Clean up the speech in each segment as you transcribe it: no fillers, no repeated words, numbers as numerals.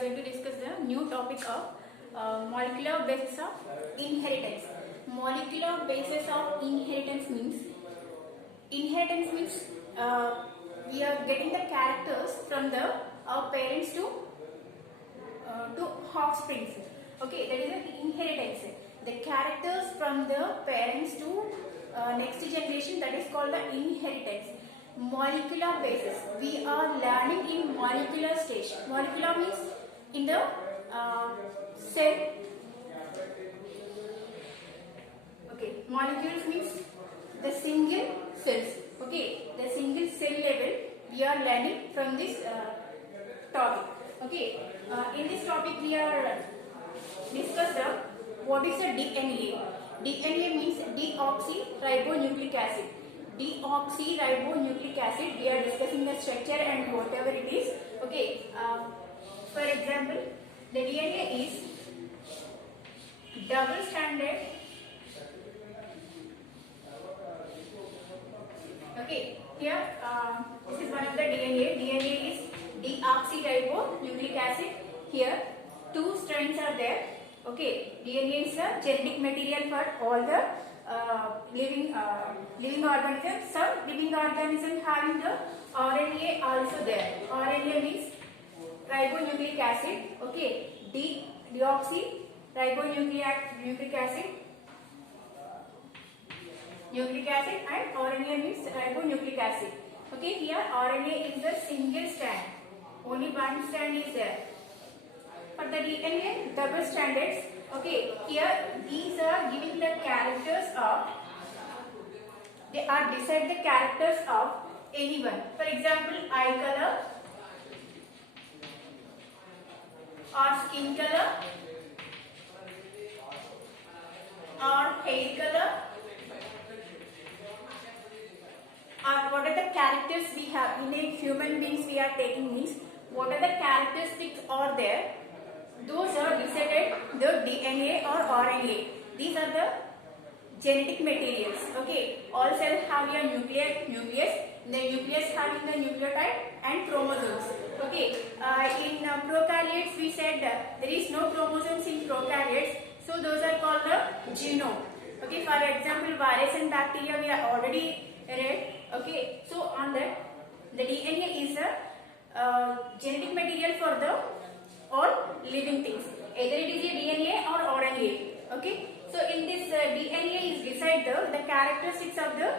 going to discuss the new topic of molecular basis of inheritance. Molecular basis of inheritance means we are getting the characters from the our parents to offsprings. Okay, that is an inheritance. The characters from the parents to next generation, that is called the inheritance. Molecular basis, we are learning in molecular stage. Molecular means in the cell. Okay, molecules means the single cells. Okay, the single cell level we are learning from this topic. Okay, in this topic we are discuss the what is the DNA. DNA means deoxyribonucleic acid. Deoxyribonucleic acid, we are discussing the structure and whatever it is. Okay, for example, the DNA is double stranded. Okay, here this is one of the DNA. DNA is deoxyribonucleic acid. Here two strands are there. Okay, DNA is a genetic material for all the living organisms. Some living organisms having the RNA also there. RNA means ribonucleic acid. Okay, deoxyribonucleic acid. Nucleic acid and RNA means ribonucleic acid. Okay, here RNA is a single strand. Only one strand is there. For the DNA, double stranded. Okay, here these are giving the characters of. They are decide the characters of anyone. For example, eye color, or skin color, or hair color. What are the characters we have in a human beings we are taking means what are the characteristics are there, those are decided the DNA or RNA. These are the genetic materials. Okay, all cells have a nucleus, the nucleus having the nucleotide and chromosomes. Okay, in prokaryotes we said there is no chromosomes in prokaryotes, so those are called the genome. Okay, for example, virus and bacteria we are already read. Okay, so on that the DNA is a genetic material for the all living things. Either it is a DNA or RNA. Okay, so in this DNA is decide the characteristics of the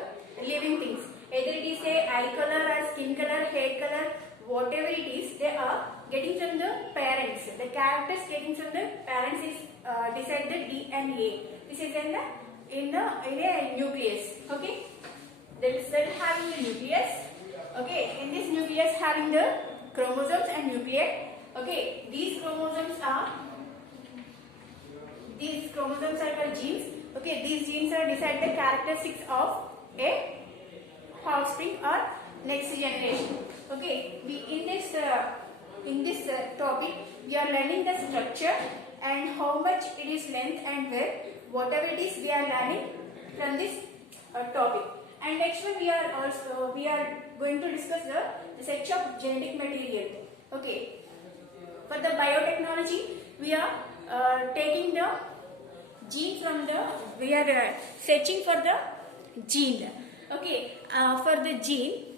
living things. Either it is a eye color or skin color, hair color, whatever it is, they are getting from the parents. The characters getting from the parents is decide the DNA. This is in a nucleus. Okay. The cell having the nucleus. Okay, in this nucleus having the chromosomes and nuclei. Okay, these chromosomes are called genes. Okay, these genes are decide the characteristics of a offspring or next generation. Okay, in this topic we are learning the structure and how much it is length and width. Whatever it is we are learning from this topic. And next one we are going to discuss the section of genetic material. Okay. For the biotechnology, we are taking the gene from the. We are searching for the gene. Okay. For the gene,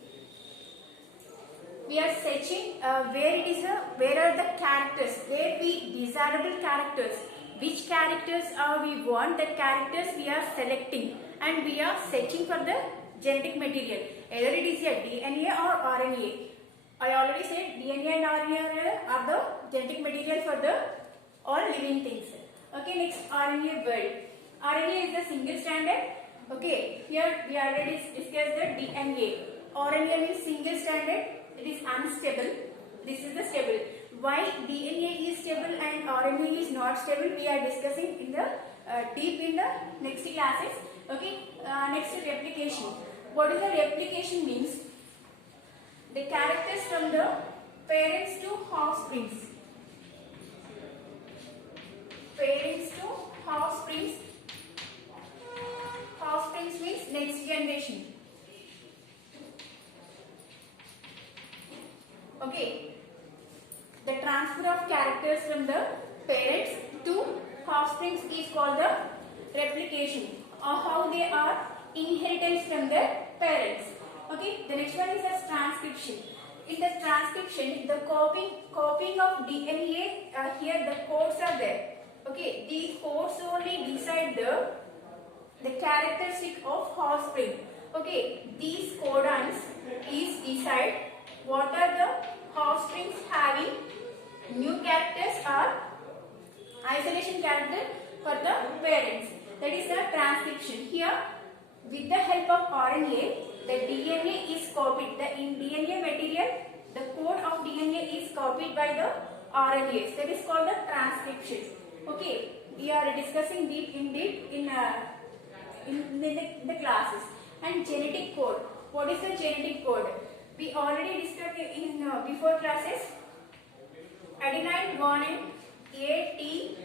we are searching where are the characters, where we desirable characters. Which characters we want, the characters we are selecting and we are searching for the genetic material. Either it is a DNA or RNA. I already said DNA and RNA are the genetic material for the all living things. Okay, next RNA world. RNA is the single stranded. Okay, here we already discussed the DNA. RNA means single stranded. It is unstable. This is the stable. Why DNA is stable and RNA is not stable, we are discussing in the deep in the next classes. Okay, next replication. What is the replication means? The characters from the parents to offsprings. Parents to offsprings. Offsprings means next generation. Okay. The transfer of characters from the parents to offsprings is called the replication, or how they are inheritance from their parents. Okay, the next one is the transcription. In the transcription, the copying of DNA, here the codes are there. Okay, these codes only decide the characteristic of offspring. Okay, these codons is decide what are the offsprings having new characters or isolation character for the parents. That is the transcription. Here, with the help of RNA, the DNA is copied. In DNA material, the code of DNA is copied by the RNAs. That is called the transcription. Okay, we are discussing in the classes. And genetic code. What is the genetic code? We already discussed in before classes. Adenine, guanine, A, T,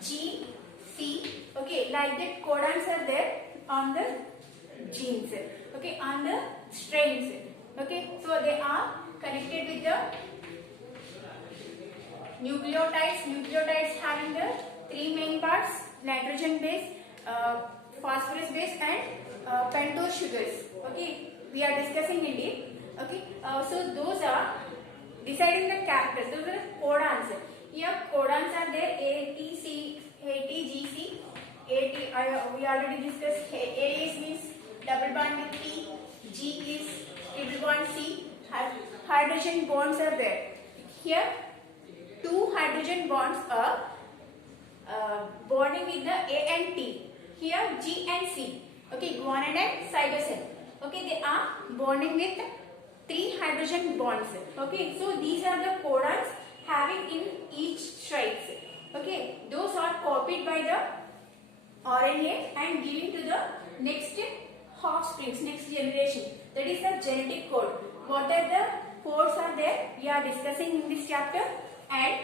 G, C. Okay, like that codons are there on the genes. Okay, on the strains. Okay, so they are connected with the nucleotides. Nucleotides having the three main parts: nitrogen base, phosphorus base, and pentose sugars. Okay, we are discussing in it. Okay, so those are deciding the characters. Those are the codons. Here codons are there: A, T, C, A, T, G, C. A, T, we already discussed. A is means double bond with T. G is triple bond C. Hydrogen bonds are there. Here, two hydrogen bonds are bonding with the A and T. Here, G and C. Okay, guanine and cytosine. Okay, they are bonding with three hydrogen bonds. Okay, so these are the codons having in each strains. Okay, those are copied by the RNA and given to the next offsprings, next generation. That is the genetic code. What are the codes are there? We are discussing in this chapter. And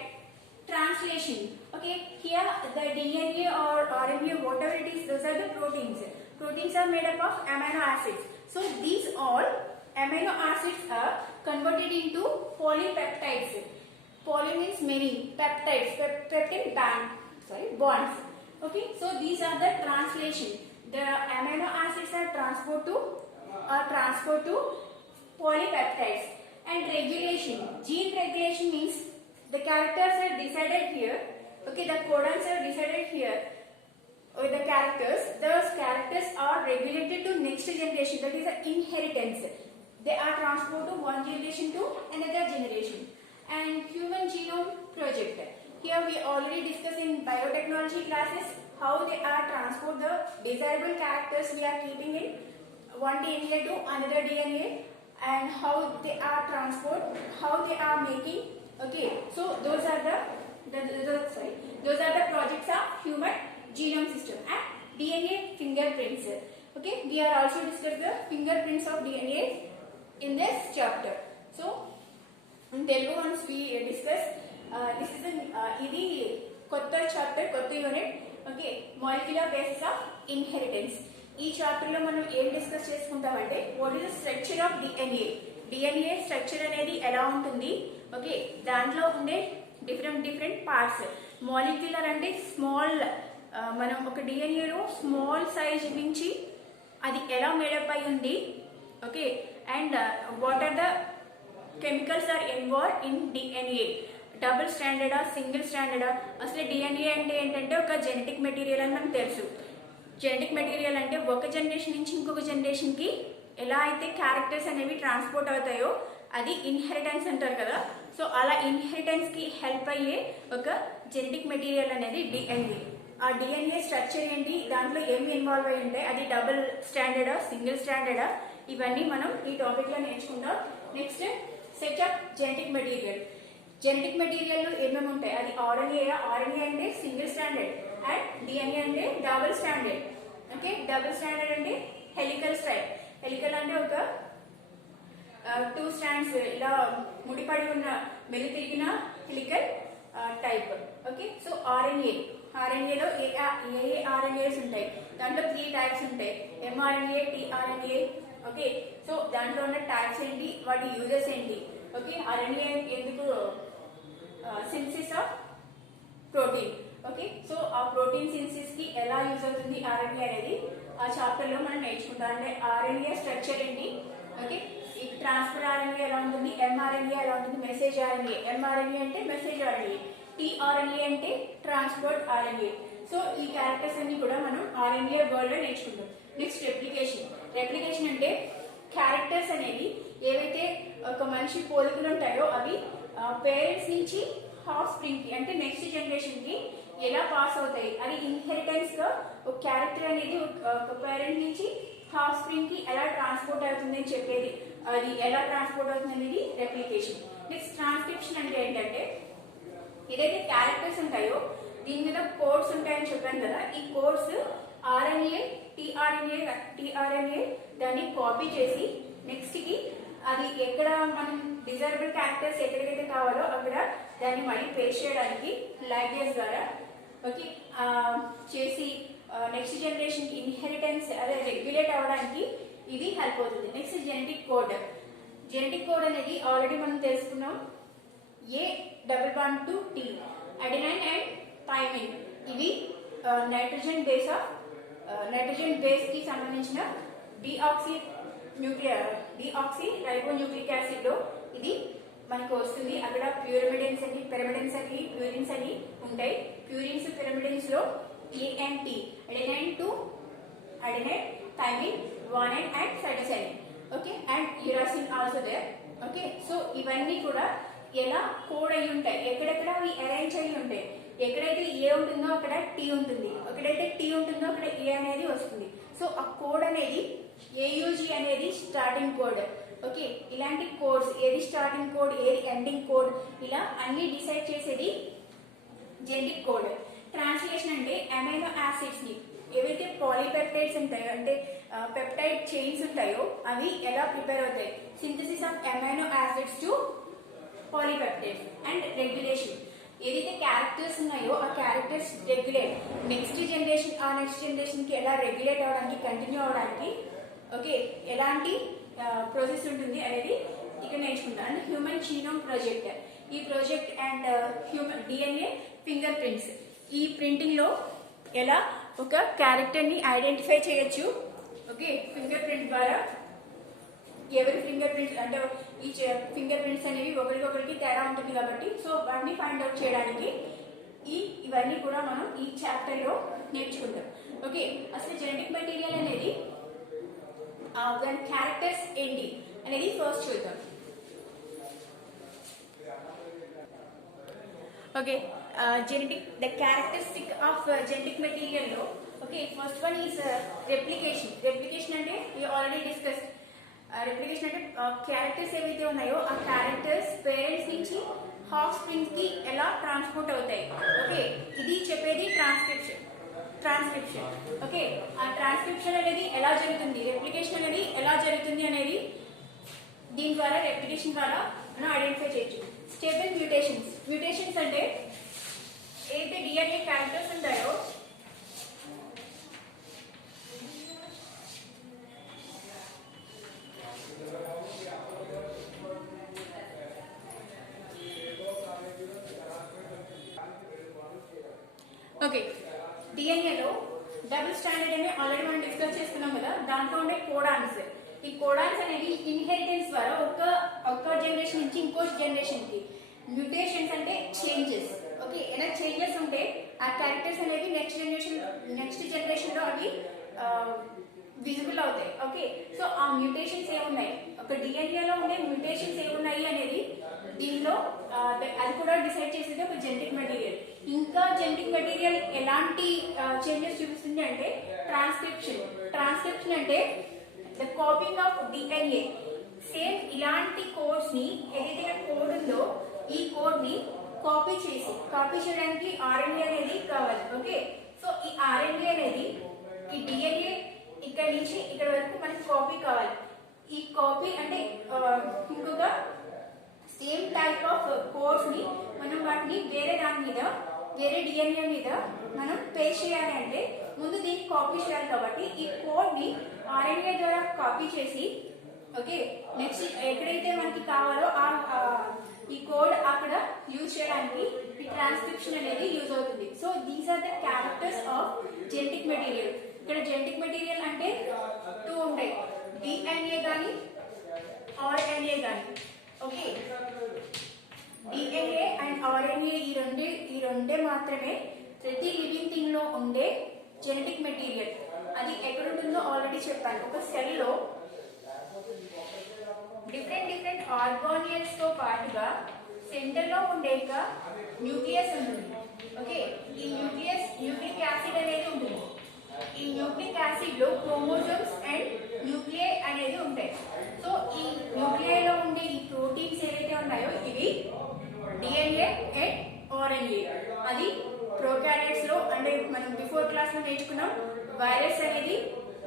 translation. Okay, here the DNA or RNA, whatever it is, those are the proteins. Proteins are made up of amino acids. So these all amino acids are converted into polypeptides. Poly means many, peptides, peptide bonds. Okay, so these are the translation. The amino acids are transferred to polypeptides. And regulation. Gene regulation means the characters are decided here. Okay, the codons are decided here. With the characters, those characters are regulated to next generation. That is the inheritance. They are transferred to one generation to another generation. And human genome project. Here we already discussed in biotechnology classes how they are transferred the desirable characters we are keeping in one DNA to another DNA, and how they are transferred, how they are making. Okay, so those are the projects of human genome system and DNA fingerprints. Okay, we are also discussing the fingerprints of DNA in this chapter. So in Telugu once we discuss this is idi kotta chapter, kotta unit. Okay, molecular basis of inheritance. ఈ chapter లో మనం ఏం discuss చేసుకుంటామంటే what is the structure of DNA structure అనేది ఎలా ఉంటుంది. Okay, దాంట్లో ఉండే డిఫరెంట్ పార్ట్స్. మాలిక్యులర్ అంటే స్మాల్, మనం ఒక డిఎన్ఏలో స్మాల్ సైజ్ నుంచి అది ఎలా మేడప్ అయి ఉంది. Okay, and what are the chemicals are involved in DNA. Double స్టాండర్డా, సింగిల్ స్టాండర్డా, అసలు డిఎన్ఏ అంటే ఏంటంటే ఒక జెనెటిక్ మెటీరియల్ అని మనకు తెలుసు. జెనెటిక్ మెటీరియల్ అంటే ఒక జనరేషన్ నుంచి ఇంకొక జనరేషన్కి ఎలా అయితే క్యారెక్టర్స్ అనేవి ట్రాన్స్పోర్ట్ అవుతాయో అది ఇన్హెరిటెన్స్ అంటారు కదా. సో అలా ఇన్హెరిటెన్స్కి హెల్ప్ అయ్యే ఒక జెనెటిక్ మెటీరియల్ అనేది డిఎన్ఏ. ఆ డిఎన్ఏ స్ట్రక్చర్ ఏంటి, దాంట్లో ఏమి ఇన్వాల్వ్ అయి ఉంటాయి, అది డబుల్ స్టాండర్డా, సింగిల్ స్టాండర్డా, ఇవన్నీ మనం ఈ టాపిక్లో నేర్చుకుంటాం. Next setup genetic material. Genetic material ఏమేమి ఉంటాయి, అది ఆర్ఎన్ఏ అంటే సింగిల్ స్టాండర్డ్ అండ్ డిఎన్ఏ అంటే double standard. Okay, double standard అంటే హెలికల్ స్ట్రైప్. హెలికల్ అంటే ఒక 2 స్ట్రాండ్స్ ఇలా ముడిపడి ఉన్న మెలి తిరిగిన హెలికల్ టైప్. ఓకే, సో ఆర్ఎన్ఏలో ఏ ఆర్ఎన్ఏస్ ఉంటాయి, దాంట్లో 3 టైప్స్ ఉంటాయి, ఎంఆర్ఎన్ఏ, టీఆర్ఎన్ఏ. ఓకే, సో దాంట్లో ఉన్న టైప్స్ ఏంటి, వాటి యూజెస్ ఏంటి, ఓకే, ఆర్ఎన్ఏ ఎందుకు synthesis of protein. Okay, so ఆ ప్రోటీన్ సింథసిస్ కి ఎలా యూజ్ అవుతుంది ఆర్ఎన్ఏ అనేది ఆ చాప్టర్ లో మనం నేర్చుకుంటాం. అంటే ఆర్ఎన్ఏ స్ట్రక్చర్ ఏంటి, ఓకే, ఈ ట్రాన్స్ఫర్ ఆర్ఎన్ఏ ఎలా ఉంటుంది, ఎంఆర్ఎన్ఏ ఎలా ఉంటుంది, మెసేజ్ ఆర్ఎన్ఏ. ఎంఆర్ఎన్ఏ అంటే మెసేజ్ ఆర్ఎన్ఏ, టీఆర్ఎన్ఏ అంటే ట్రాన్స్పోర్ట్ ఆర్ఎన్ఏ. సో ఈ క్యారెక్టర్స్ అన్ని కూడా మనం ఆర్ఎన్ఏ వర్డ్ లో నేర్చుకుంటాం. Next replication. రెప్లికేషన్ అంటే క్యారెక్టర్స్ అనేవి ఏవైతే ఒక మనిషి పోలికలు ఉంటాయో అవి పేరెంట్స్ నుంచి హాఫ్ స్ప్రింగ్ కి అంటే నెక్స్ట్ జనరేషన్ కి ఎలా పాస్ అవుతాయి. అది ఇన్హెరిటెన్స్ గా ఒక క్యారెక్టర్ అనేది ఒక పేరెంట్ నుంచి హాఫ్ స్ప్రింగ్ కి ఎలా ట్రాన్స్పోర్ట్ అవుతుంది అని చెప్పేది. అది ఎలా ట్రాన్స్పోర్ట్ అవుతుంది అనేది రెప్లికేషన్. నెక్స్ట్ ట్రాన్స్క్రిప్షన్ అంటే ఏంటంటే ఏదైతే క్యారెక్టర్స్ ఉంటాయో దీని మీద కోడ్స్ ఉంటాయని చెప్పాను కదా, ఈ కోడ్స్ ఆర్ఎన్ఏ టీఆర్ఎన్ఏ దాన్ని కాపీ చేసి నెక్స్ట్ కి అది ఎక్కడ మనం డిజైరబుల్ క్యారెక్టర్స్ ఎక్కడికైతే కావాలో అక్కడ దాన్ని మళ్ళీ పేస్ట్ చేయడానికి లాంగ్వేజ్ ద్వారా ఓకే చేసి నెక్స్ట్ జనరేషన్ కి ఇన్హెరిటెన్స్ అదే రెగ్యులేట్ అవ్వడానికి ఇది హెల్ప్ అవుతుంది. Next genetic code. Genetic code అనేది ఆల్రెడీ మనం తెలుసుకున్నాం. A+1 T adenine and thymine ఇవి నైట్రోజన్ బేస్ కి సంబంధించిన డిఆక్సీ రైబోన్యూక్లిక్ యాసిడ్ లో ఇది మనకు వస్తుంది. అక్కడ పిరిమిడిన్స్ అని ప్యూరిన్స్ అని ఉంటాయి. ప్యూరిన్స్ పిరిమిడిన్స్ లో ANT adenine to adenine thymine guanine and cytosine. Okay, and uracil also there. Okay, so ఇవన్నీ కూడా ఎలా కోడ్ అయి ఉంటాయి, ఎక్కడెక్కడ అవి అరేంజ్ అయ్యి ఉంటాయి. ఎక్కడైతే ఏ ఉంటుందో అక్కడ టీ ఉంటుంది, ఎక్కడైతే టీ ఉంటుందో అక్కడ ఏ అనేది వస్తుంది. సో ఆ కోడ్ అనేది AUG అనేది స్టార్టింగ్ కోడ్. ఓకే, ఇలాంటి కోడ్స్ ఏది స్టార్టింగ్ కోడ్ ఏది ఎండింగ్ కోడ్ ఇలా అన్ని డిసైడ్ చేసేది జెనెటిక్ కోడ్. ట్రాన్స్లేషన్ అంటే అమైనో యాసిడ్స్ ని ఏవైతే పాలీపెప్టైడ్స్ ఉంటాయో అంటే పెప్టైడ్ చైన్స్ ఉంటాయో అవి ఎలా ప్రిపేర్ అవుతాయి. Synthesis of amino acids to polypeptides. And regulation ఏదైతే క్యారెక్టర్స్ ఉన్నాయో ఆ క్యారెక్టర్స్ రెగ్యులేట్ నెక్స్ట్ జనరేషన్ కి ఎలా రెగ్యులేట్ అవడానికి కంటిన్యూ అవడానికి ఓకే ఎలాంటి ప్రాసెస్ ఉంటుంది అనేది ఇక్కడ నేర్చుకుంటాం. And human genome project. ఈ project and human DNA finger prints. ఈ ప్రింటింగ్ లో ఎలా ఒక క్యారెక్టర్ ని ఐడెంటిఫై చేయొచ్చు. ఓకే, ఫింగర్ ప్రింట్ ద్వారా ఎవరి ఫింగర్ ప్రింట్స్ అంటే ఈ ఫింగర్ ప్రింట్స్ అనేవి ఒకరికొకరికి తేడా ఉంటుంది కాబట్టి సో వాటిని ఫైండ్ అవుట్ చేయడానికి ఇవన్నీ కూడా మనం ఈ చాప్టర్ లో నేర్చుకుంటాం. ఓకే, అసలు జెనెటిక్ మెటీరియల్ అనేది దాని క్యారెక్టర్స్ ఏంటి అనేది ఫస్ట్ చూద్దాం. Okay, the characteristic of genetic material లో okay first one is replication. Replication అంటే we already discussed. రెప్లికేషన్ అంటే క్యారెక్టర్స్ ఏవైతే ఉన్నాయో ఆ క్యారెక్టర్స్ పేరెంట్స్ నుంచి హాఫ్ స్ప్రింగ్ కి ఎలా ట్రాన్స్పోర్ట్ అవుతాయి. ఓకే, ఇది చెప్పేది ట్రాన్స్క్రిప్షన్. ఓకే, ఆ ట్రాన్స్క్రిప్షన్ అనేది ఎలా జరుగుతుంది, రెప్లికేషన్ అనేది ఎలా జరుగుతుంది అనేది దీని ద్వారా రెప్లికేషన్ ద్వారా మనం ఐడెంటిఫై చేయొచ్చు. స్టేబుల్ మ్యూటేషన్స్ అంటే ఏదైతే DNA క్యారెక్టర్స్ ఉంటాయో ఓకే డిఎన్ఏలో డబుల్ స్టాండర్డ్ అని ఆల్రెడీ మనం డిస్కస్ చేసుకున్నాం కదా, దాంట్లో ఉండే కోడాన్స్. ఈ కోడాన్స్ అనేది ఇన్హెరిటెన్స్ ద్వారా ఒక జనరేషన్ నుంచి ఇంకో జనరేషన్ కి. మ్యూటేషన్స్ అంటే చేంజెస్. ఓకే, ఎలా చేంజెస్ ఉంటే ఆ క్యారెక్టర్స్ అనేవి నెక్స్ట్ జనరేషన్ లో అవి విజిబుల్ అవుతాయి. ఓకే, సో ఆ మ్యూటేషన్స్ ఏమున్నాయి, ఒక డిఎన్ఏలో ఉండే మ్యూటేషన్స్ ఏమున్నాయి అనేది దీనిలో అది కూడా డిసైడ్ చేసేది ఒక జెనెటిక్ మెటీరియల్. ఇంకా జెనెటిక్ మెటీరియల్ ఎలాంటి చేంజెస్ చూపిస్తుంది అంటే ట్రాన్స్క్రిప్షన్ అంటే the copying of DNA. Same ఇలాంటి కోడ్స్ ని ఏదైతే కోడ్ ఉందో ఈ కోడ్ ని కాపీ చేయడానికి RNA అనేది కావాలి. ఓకే, సో ఈ RNA అనేది ఈ DNA ఇక్కడ నుంచి ఇక్కడ వరకు మనకి కాపీ కావాలి. ఈ కాపీ అంటే ఇంకొక సేమ్ టైప్ ఆఫ్ కోడ్స్ ని మనం వాటిని వేరే DNA మీద మనం పేస్ట్ చేయాలి అంటే ముందు దీన్ని కాపీ చేయాలి. కాబట్టి ఈ కోడ్ ని RNA ద్వారా కాపీ చేసి ఓకే, నెక్స్ట్ ఎక్కడైతే మనకి కావాలో ఈ కోడ్ అక్కడ యూజ్ చేయడానికి ఈ ట్రాన్స్క్రిప్షన్ అనేది యూజ్ అవుతుంది. So these are the characters of genetic material. ఇక్కడ జెనెటిక్ మెటీరియల్ అంటే 2 ఉంటాయి, డిఎన్ఏ కానీ ఆర్ఎన్ఏ కానీ. ఓకే, డిఎన్ఏ అండ్ ఆర్ఎన్ఏ ఈ రెండే మాత్రమే ప్రతి లివింగ్ థింగ్ లో ఉండే జెనెటిక్ మెటీరియల్. అది ఎక్కడ ఉంటుందో ఆల్రెడీ చెప్పాను. ఒక సెల్ లో డిఫరెంట్ ఆర్గానియల్స్ తో పాటుగా సెంటర్ లో ఉండే న్యూక్లియస్ ఉంటుంది. ఓకే, ఈ న్యూక్లిక్ యాసిడ్ అనేది ఉంటుంది. ఈ న్యూక్లిక్ యాసిడ్ లో క్రోమోజోమ్స్ అండ్ న్యూక్లియై అనేది ఉంటాయి. సో ఈ న్యూక్లియై లో ఉండే ఈ ప్రోటీన్స్ ఏవైతే ఉన్నాయో ఇవి డిఎన్ఏ అండ్ ఆర్ఎన్ఏ. అది ప్రోకార్యోట్స్ లో అంటే మనం బిఫోర్ క్లాస్ లో నేర్చుకున్నాం, వైరస్ అనేది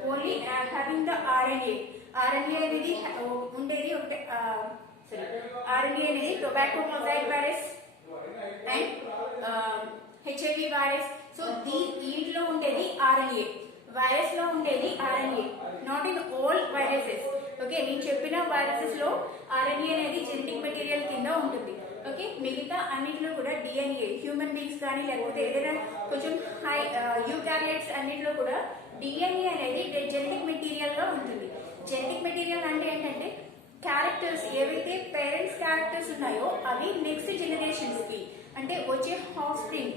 ఓన్లీ హ్యావింగ్ ద ఆర్ఎన్ఏ అనేది ఉండేది ఒకటే. ఆర్ఎన్ఏ అనేది tobacco mosaic virus and HIV virus. So దీంట్లో ఉండేది ఆర్ఎన్ఏ, వైరస్ లో ఉండేది RNA, not in all viruses. Okay, నేను చెప్పిన వైరసెస్ లో ఆర్ఎన్ఏ అనేది జెనెటిక్ మెటీరియల్ కింద ఉంటుంది. ఓకే, మిగతా అన్నింటిలో కూడా డిఎన్ఏ, హ్యూమన్ బీయింగ్స్ కానీ లేకపోతే ఏదైనా కొంచెం హై యూకారియోట్స్ అన్నింటిలో కూడా డిఎన్ఏ అనేది జెనెటిక్ మెటీరియల్ గా ఉంటుంది. జెనెటిక్ మెటీరియల్ అంటే ఏంటంటే క్యారెక్టర్స్ ఏవైతే పేరెంట్స్ క్యారెక్టర్స్ ఉన్నాయో అవి నెక్స్ట్ జనరేషన్స్ కి అంటే వచ్చే హాఫ్ స్ప్రింగ్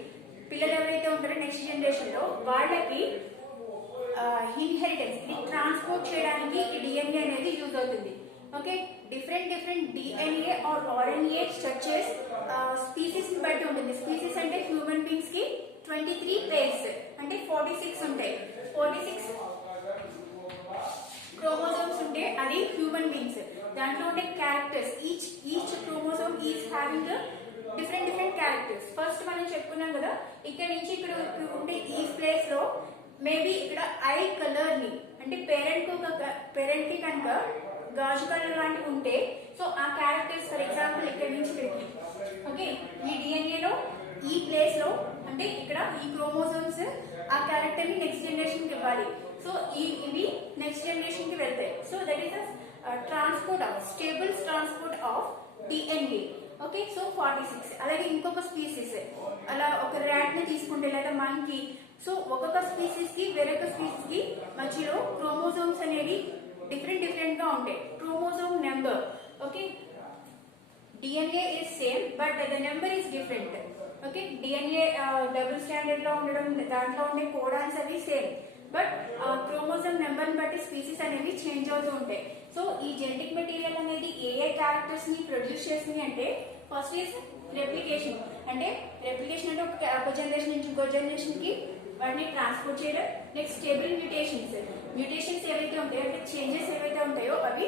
పిల్లలు ఎవరైతే ఉంటారో నెక్స్ట్ జనరేషన్ లో వాళ్ళకి ఇన్హెరిటెన్స్ ట్రాన్స్పోర్ట్ చేయడానికి ఈ డిఎన్ఏ అనేది యూజ్ అవుతుంది. Okay, different DNA or RNA structures species ని బట్టి ఉంటుంది. స్పీసీస్ అంటే హ్యూమన్ బీయింగ్స్ కి 23 పేర్స్ అంటే 46 ఉంటాయి. 46 క్రోమోజోమ్స్ ఉంటే అది హ్యూమన్ బీయింగ్స్. దాంట్లో ఉండే characters each chromosome is having different characters. First మనం చెప్పుకున్నాం కదా, ఇక్కడ నుంచి ఇక్కడ ఉండే ఈ ప్లేస్ లో మేబీ ఇక్కడ ఐ కలర్ ని అంటే పేరెంట్ కి కనుక గాజు కలర్ లాంటివి ఉంటే సో ఆ క్యారెక్టర్స్ ఫర్ ఎగ్జాంపుల్ ఇక్కడ నుంచి పెట్టి. ఓకే, ఈ డిఎన్ఏ లో ఈ ప్లేస్ లో అంటే ఇక్కడ ఈ క్రోమోజోమ్స్ ఆ క్యారెక్టర్ ని నెక్స్ట్ జనరేషన్ కి ఇవ్వాలి. సో ఇవి నెక్స్ట్ జనరేషన్ కి వెళ్తాయి. So that is transport of stable transport of DNA. Okay, so 46. అలాగే ఇంకొక స్పీసీస్ అలా ఒక ర్యాట్ ని తీసుకుంటే లేదా మంకీ, సో ఒక్కొక్క స్పీసీస్ కి వేరొక స్పీసీస్ కి మధ్యలో క్రోమోజోమ్స్ అనేవి డిఫరెంట్ గా ఉంటాయి. Chromosome number, okay, DNA is same but the number is different. Okay, DNA double standard లో ఉండడం, దాంట్లో ఉండే కోడాన్స్ అవి సేమ్ బట్ క్రోమోజోమ్ నెంబర్ ని బట్టి స్పీసీస్ అనేవి చేంజ్ అవుతూ ఉంటాయి. సో ఈ జెనెటిక్ మెటీరియల్ అనేది ఏ క్యారెక్టర్స్ ని ప్రొడ్యూస్ చేస్తుంది అంటే ఫస్ట్ ఈస్ రెప్లికేషన్. అంటే రెప్లికేషన్ అంటే ఒక జనరేషన్ నుంచి ఇంకో జనరేషన్ కి వాటిని ట్రాన్స్పోర్ట్ చేయడం. నెక్స్ట్ స్టేబుల్ మ్యూటేషన్స్ ఏవైతే ఉంటాయో అంటే చేంజెస్ ఏవైతే ఉంటాయో అవి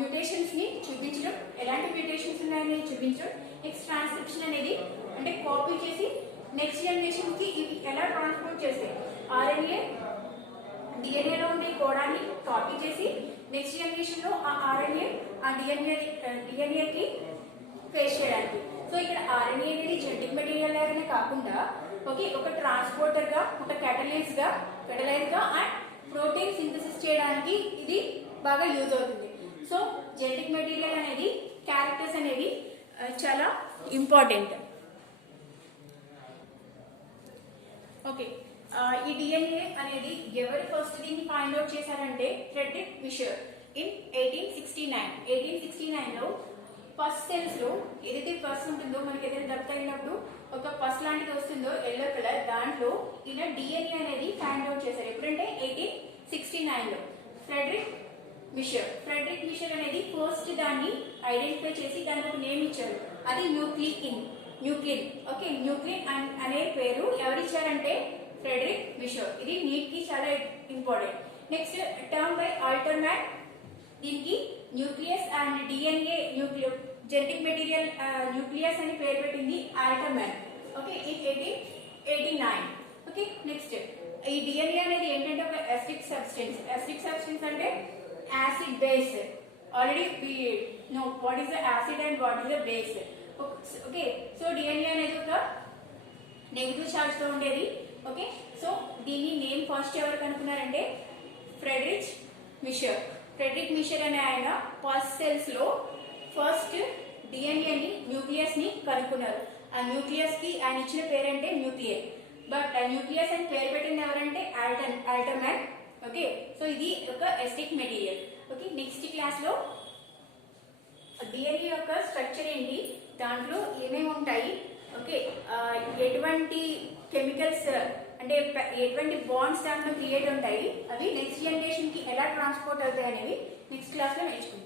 మ్యూటేషన్స్ ని చూపించడం, ఎలాంటి మ్యూటేషన్స్ ఉన్నాయని చూపించడం. నెక్స్ట్ ట్రాన్స్క్రిప్షన్ అనేది అంటే కాపీ చేసి నెక్స్ట్ జనరేషన్ కి ఇవి ఎలా ట్రాన్స్పోర్ట్ చేస్తాయి. ఆర్ఎన్ఏ డిఎన్ఏలో ఉండే కోడాన్ని కాపీ చేసి నెక్స్ట్ జనరేషన్ లో ఆ ఆర్ఎన్ఏ ఆ డిఎన్ఏ కి ఫేస్ చేయడానికి. సో ఇక్కడ ఆర్ఎన్ఏ అనేది జెనెటిక్ మెటీరియల్ లాగానే కాకుండా ఓకే ఒక ట్రాన్స్పోర్టర్ గా, ఒక catalyst గా అండ్ ప్రోటీన్ సింథసిస్ చేయడానికి ఇది బాగా యూజ్ అవుతుంది. సో జెనెటిక్ మెటీరియల్ అనేది క్యారెక్టర్స్ అనేవి చాలా ఇంపార్టెంట్. ఓకే, ఈ డిఎన్ఏ అనేది ఎవరు ఫస్ట్ దీన్ని ఫైండ్ అవుట్ చేశారంటే ఫ్రెడరిక్ విషర్ ఇన్ 1869 లో పస్ సెల్స్ లో ఏదైతే పస్ ఉంటుందో మనకి ఏదైనా దెబ్బ తగిలినప్పుడు ఒక పస్ లాంటిది వస్తుందో ఎల్లో కలర్, దాంట్లో ఇలా డిఎన్ఏ అనేది ఫైండ్ అవుట్ చేశారు. ఎప్పుడంటే 1869 లో ఫ్రెడరిక్ విషర్ అనేది ఫస్ట్ దాన్ని ఐడెంటిఫై చేసి దానికి ఒక నేమ్ ఇచ్చారు. అది న్యూక్లిన్. ఓకే, న్యూక్లిన్ అనే పేరు ఎవరిచ్చారంటే ఫ్రెడరిక్ విషర్. ఇది నీట్ కి చాలా important. Next term by Altmann, దీనికి nucleus and DNA genetic material nucleus అని పేరు పెట్టింది Altmann. Okay, in 1889. Okay, next ఈ డిఎన్ఏ అనేది ఏంటంటే ఒక యాసిడిక్ సబ్స్టెన్స్ అంటే acid base. Already we know what is the acid and what is the base. Okay, so DNA అనేది ఒక నెగిటివ్ చార్జ్ తో ఉండేది. ఓకే, సో దీని నేమ్ ఫస్ట్ ఎవరు కనుక్కున్నారంటే ఫ్రెడరిక్ విషర్. ఫ్రెడరిక్ మిషర్ అనే ఆయన పల్స్ సెల్స్ లో ఫస్ట్ డిఎన్ఏని న్యూక్లియస్ ని కనుక్కున్నారు. ఆ న్యూక్లియస్ కి ఆయన ఇచ్చిన పేరంటే న్యూక్లియర్. బట్ న్యూక్లియస్ అని పేరు పెట్టింది ఎవరంటే ఆల్టర్మాన్. ఓకే, సో ఇది ఒక ఎస్టిక్ మెటీరియల్. ఓకే, నెక్స్ట్ క్లాస్ లో డిఎన్ఏ యొక్క స్ట్రక్చర్ ఏంటి, దాంట్లో ఏమేమి ఉంటాయి, ఓకే, ఎటువంటి కెమికల్స్ అంటే ఎటువంటి బాండ్స్ దాంట్లో క్రియేట్ ఉంటాయి, అవి నెక్స్ట్ జనరేషన్ కి ఎలా ట్రాన్స్పోర్ట్ అవుతాయి అనేవి నెక్స్ట్ క్లాస్ లో నేర్చుకుందాం.